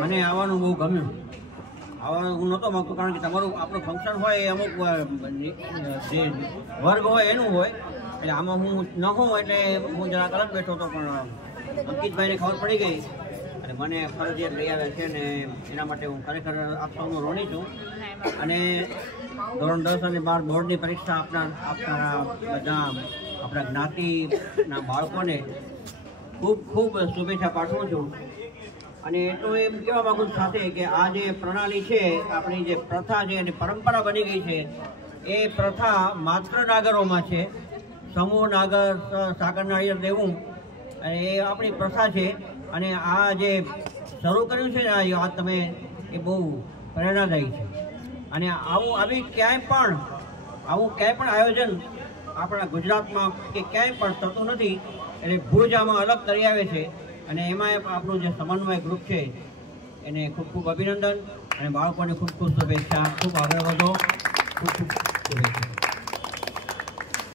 મને આવવાનું બહુ ગમ્યું. આવવાનું હું નહોતો માગતો, કારણ કે તમારું આપણું ફંક્શન હોય એ અમુક જે વર્ગ હોય એનું હોય, એટલે આમાં હું ન હોઉં એટલે હું જરાક અલગ બેઠો હતો. પણ અંકિતભાઈને ખબર પડી ગઈ અને મને ફરજિયાત લઈ આવ્યા છે ને એના માટે હું ખરેખર આપ સૌનો ઋણી છું. અને ધોરણ 10 અને 12 બોર્ડની પરીક્ષા આપનારા બધા આપણા જ્ઞાતિના બાળકોને ખૂબ ખૂબ શુભેચ્છા પાઠવું છું. અને એટલું એમ કહેવા માગું છું સાથે કે આ જે પ્રણાલી છે, આપણી જે પ્રથા છે અને પરંપરા બની ગઈ છે, એ પ્રથા માત્ર નાગરોમાં છે. સમૂહ નાગર સાગર નાળિયેર દેવું અને એ આપણી પ્રથા છે. અને આ જે શરૂ કર્યું છે ને આ તમે, એ બહુ પ્રેરણાદાયી છે. અને આવું ક્યાંય પણ આયોજન આપણા ગુજરાતમાં કે ક્યાંય પણ થતું નથી. એટલે ભુજ આમાં અલગ કરી આવે છે. અને એમાં આપણું જે સમન્વય ગ્રુપ છે એને ખૂબ ખૂબ અભિનંદન અને બાળકોને ખૂબ ખૂબ શુભેચ્છા. ખૂબ આગળ વધો. ખૂબ ખૂબ શુભેચ્છા.